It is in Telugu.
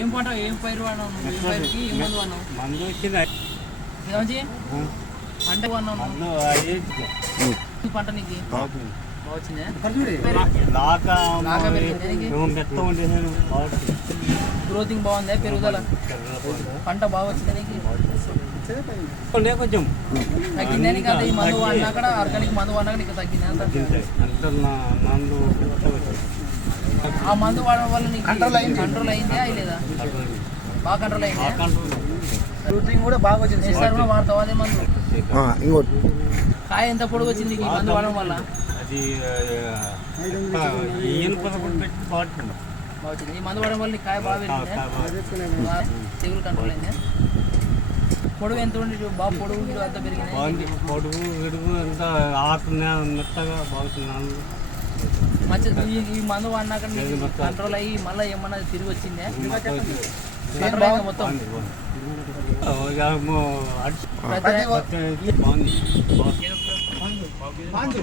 ఏం పంట ఏం పైరు వాడినావు? ఏం పైరుకి ఏం మందు వాడినావు? మందు వచ్చింది పంట వాడినావు పంట నీకు గ్రోతింగ్ బాగుందా? పెరుగుదల పంట బాగా వచ్చిందా నీకు? కొంచెం తగ్గిందా నీకు? అంటే ఈ మందు వాడినా కూడా ఆర్గానిక్ మందు వాడినా నీకు తగ్గిందా? ఆ మందు వాడడం వల్ల నీకు కంట్రోల్ అయిందా లేదా? బాగా కంట్రోల్ అయిందా? గ్రోతింగ్ కూడా బాగా వచ్చింది. సార్ కూడా వాడతావు అదే మందు? కాయ ఎంత పొడుగు వచ్చింది నీకు ఈ మందు వాడడం వల్ల? అది బాగుంది. ఈ మందు వాడడం వల్ల నీకు కాయ బాగా పెరిగిందా? తెగులు కంట్రోల్ అయిందా? పొడుగు ఎంత ఉండి బాగా పొడుగు అంతా పెరిగింది? పొడుగు విడుగు ఎంత ఆకు మెత్తగా బాగుతున్నాను. మంచిది. ఈ మందు వాడినాక కంట్రోల్ అయ్యి మళ్ళీ ఏమన్నా తిరిగి వచ్చిందే? మొత్తం బాగుంది.